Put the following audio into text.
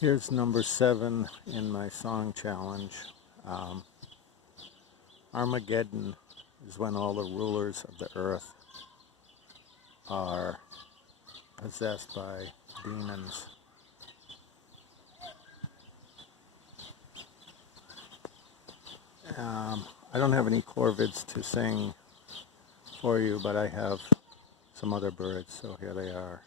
Here's number 7 in my song challenge. Um, Armageddon is when all the rulers of the earth are possessed by demons. I don't have any corvids to sing for you, but I have some other birds, so here they are.